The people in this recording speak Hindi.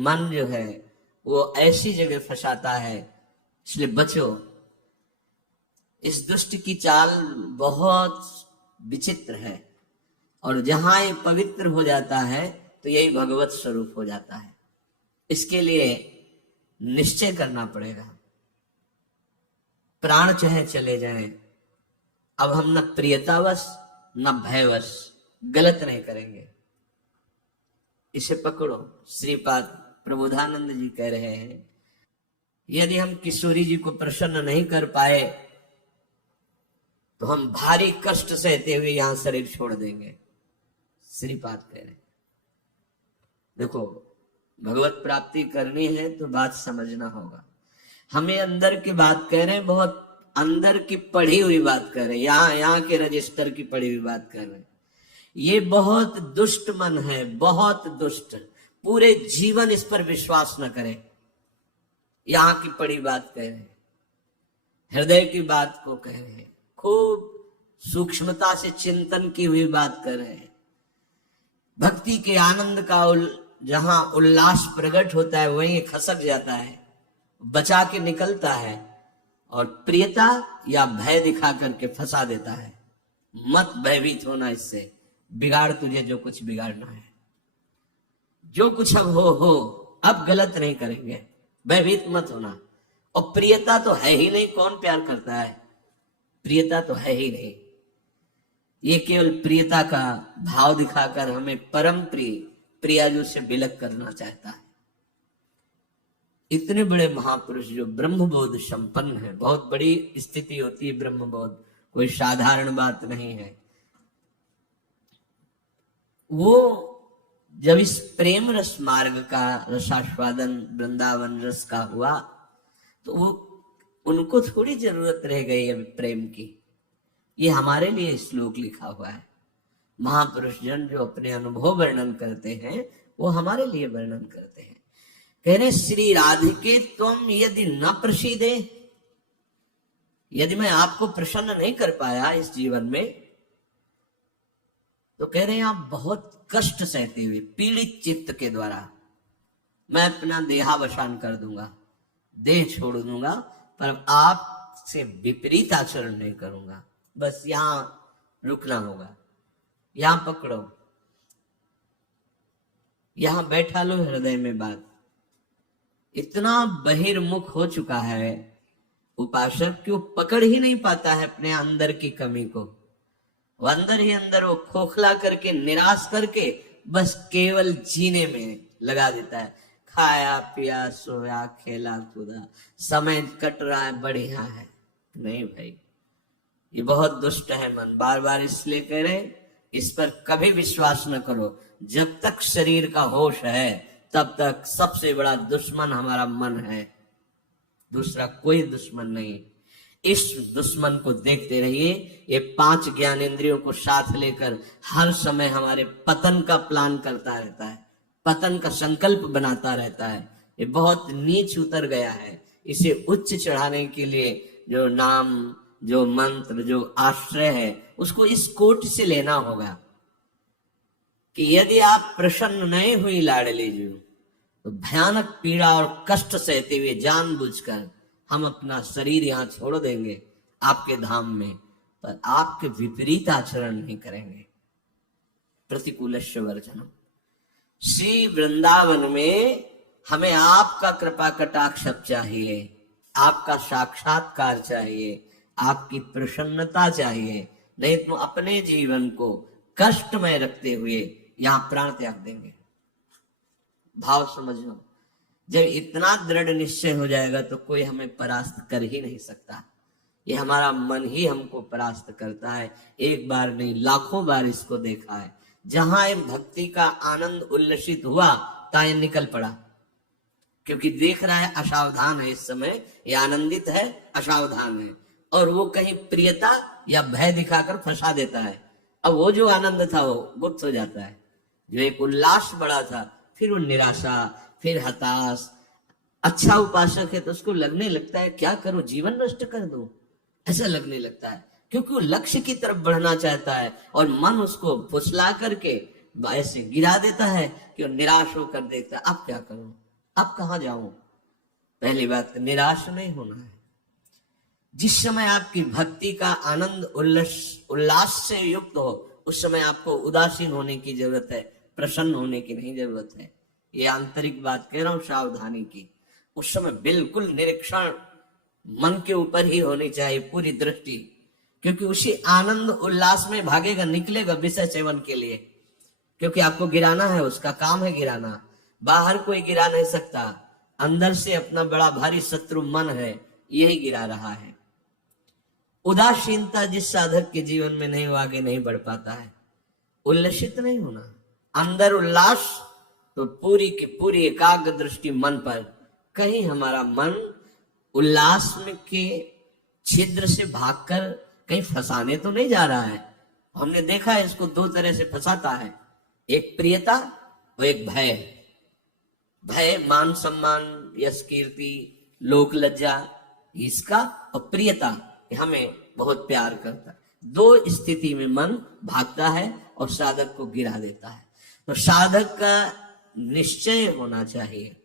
मन जो है वो ऐसी जगह फंसाता है, इसलिए बचो। इस दुष्ट की चाल बहुत विचित्र है, और जहां ये पवित्र हो जाता है तो यही भगवत स्वरूप हो जाता है। इसके लिए निश्चय करना पड़ेगा, प्राण चाहे चले जाएं, अब हम न प्रियतावश न भयवश गलत नहीं करेंगे। इसे पकड़ो। श्रीपाद प्रबोधानंद जी कह रहे हैं, यदि हम किशोरी जी को प्रसन्न नहीं कर पाए तो हम भारी कष्ट सहते हुए यहां शरीर छोड़ देंगे। श्रीपाद कह रहे हैं, देखो भगवत प्राप्ति करनी है तो बात समझना होगा। हमें अंदर की बात कह रहे हैं, बहुत अंदर की पढ़ी हुई बात कर रहे हैं, यहाँ के रजिस्टर की पढ़ी हुई बात कर रहे हैं। ये बहुत दुष्ट मन है, बहुत दुष्ट। पूरे जीवन इस पर विश्वास न करें। यहाँ की पढ़ी बात कह रहे हैं, हृदय की बात को कह रहे हैं, खूब सूक्ष्मता से चिंतन की हुई बात कर रहे हैं। भक्ति के आनंद का जहां उल्लास प्रकट होता है वहीं खसक जाता है, बचा के निकलता है, और प्रियता या भय दिखा करके फंसा देता है। मत भयभीत होना, इससे बिगाड़ तुझे जो कुछ बिगाड़ना है। जो कुछ अब हो, अब गलत नहीं करेंगे, भयभीत मत होना। और प्रियता तो है ही नहीं, कौन प्यार करता है? प्रियता तो है ही नहीं। ये केवल प्रियता का भाव दिखाकर हमें परम प्रियाजू से विलग करना चाहता है। इतने बड़े महापुरुष जो ब्रह्मबोध संपन्न है, बहुत बड़ी स्थिति होती है ब्रह्मबोध, कोई साधारण बात नहीं है। वो जब इस प्रेम रस मार्ग का रसास्वादन वृंदावन रस का हुआ तो वो उनको थोड़ी जरूरत रह गई अभी प्रेम की। ये हमारे लिए श्लोक लिखा हुआ है। महापुरुष जन जो अपने अनुभव वर्णन करते हैं वो हमारे लिए वर्णन करते हैं। कह रहे श्री राधिके तुम यदि न प्रसीदे, यदि मैं आपको प्रसन्न नहीं कर पाया इस जीवन में, तो कह रहे हैं आप बहुत कष्ट सहते हुए पीड़ित चित्त के द्वारा मैं अपना देहावसान कर दूंगा, देह छोड़ दूंगा, पर आपसे विपरीत आचरण नहीं करूंगा। बस यहां रुकना होगा, यहां पकड़ो, यहां बैठा लो हृदय में बात। इतना बहिर्मुख हो चुका है उपासक कि वो पकड़ ही नहीं पाता है अपने अंदर की कमी को। वो अंदर ही अंदर वो खोखला करके, निराश करके बस केवल जीने में लगा देता है। खाया पिया सोया खेला कूदा, समय कट रहा है, बढ़िया है। नहीं भाई, ये बहुत दुष्ट है मन। बार बार इसलिए कह रहे इस पर कभी विश्वास न करो। जब तक शरीर का होश है तब तक सबसे बड़ा दुश्मन हमारा मन है, दूसरा कोई दुश्मन नहीं। इस दुश्मन को देखते रहिए। ये 5 ज्ञानेंद्रियों को साथ लेकर हर समय हमारे पतन का प्लान करता रहता है, पतन का संकल्प बनाता रहता है। ये बहुत नीच उतर गया है। इसे उच्च चढ़ाने के लिए जो नाम, जो मंत्र, जो आश्रय है, उसको इस कोट से लेना होगा कि यदि आप प्रसन्न नहीं हुई लाडली जी, तो भयानक पीड़ा और कष्ट सहते हुए जानबूझकर हम अपना शरीर यहां छोड़ देंगे आपके धाम में, पर आपके विपरीत आचरण नहीं करेंगे। प्रतिकूलस्य वर्जनम। श्री वृंदावन में हमें आपका कृपा कटाक्ष चाहिए, आपका साक्षात्कार चाहिए, आपकी प्रसन्नता चाहिए। नहीं तो अपने जीवन को कष्टमय रखते हुए यहां प्राण त्याग देंगे। भाव समझो। जब इतना दृढ़ निश्चय हो जाएगा तो कोई हमें परास्त कर ही नहीं सकता। ये हमारा मन ही हमको परास्त करता है। एक बार नहीं, लाखों बार इसको देखा है। जहां ये भक्ति का आनंद उल्लसित हुआ ताए निकल पड़ा, क्योंकि देख रहा है असावधान है। इस समय ये आनंदित है, असावधान है, और वो कहीं प्रियता या भय दिखाकर फंसा देता है। अब वो जो आनंद था वो गुप्त हो जाता है। जो एक उल्लास बड़ा था, फिर वो निराशा, फिर हताश। अच्छा उपासक है तो उसको लगने लगता है क्या करूं, जीवन नष्ट कर दूं, ऐसा लगने लगता है, क्योंकि वो लक्ष्य की तरफ बढ़ना चाहता है और मन उसको फुसला करके ऐसे गिरा देता है कि वो निराश होकर देखता है अब क्या करूं, अब कहां जाऊं? पहली बात, निराश नहीं होना है। जिस समय आपकी भक्ति का आनंद उल्लास से युक्त हो, उस समय आपको उदासीन होने की जरूरत है, प्रसन्न होने की नहीं जरूरत है। ये आंतरिक बात कह रहा हूं, सावधानी की। उस समय बिल्कुल निरीक्षण मन के ऊपर ही होनी चाहिए, पूरी दृष्टि, क्योंकि उसी आनंद उल्लास में भागेगा, निकलेगा विषय सेवन के लिए, क्योंकि आपको गिराना है, उसका काम है गिराना। बाहर कोई गिरा नहीं सकता, अंदर से अपना बड़ा भारी शत्रु मन है, यही गिरा रहा है। उदासीनता जिस साधक के जीवन में नहीं, वो आगे नहीं बढ़ पाता है। उल्लसित नहीं होना, अंदर उल्लास, तो पूरी की पूरी एकाग्र दृष्टि मन पर। कहीं हमारा मन उल्लास में के छिद्र से भागकर कहीं फंसाने तो नहीं जा रहा है। हमने देखा है इसको दो तरह से फंसाता है, एक प्रियता और एक भय। भय मान सम्मान, यश कीर्ति, लोक लज्जा, इसका, और प्रियता हमें बहुत प्यार करता है। दो स्थिति में मन भागता है और साधक को गिरा देता है। तो साधक का निश्चय होना चाहिए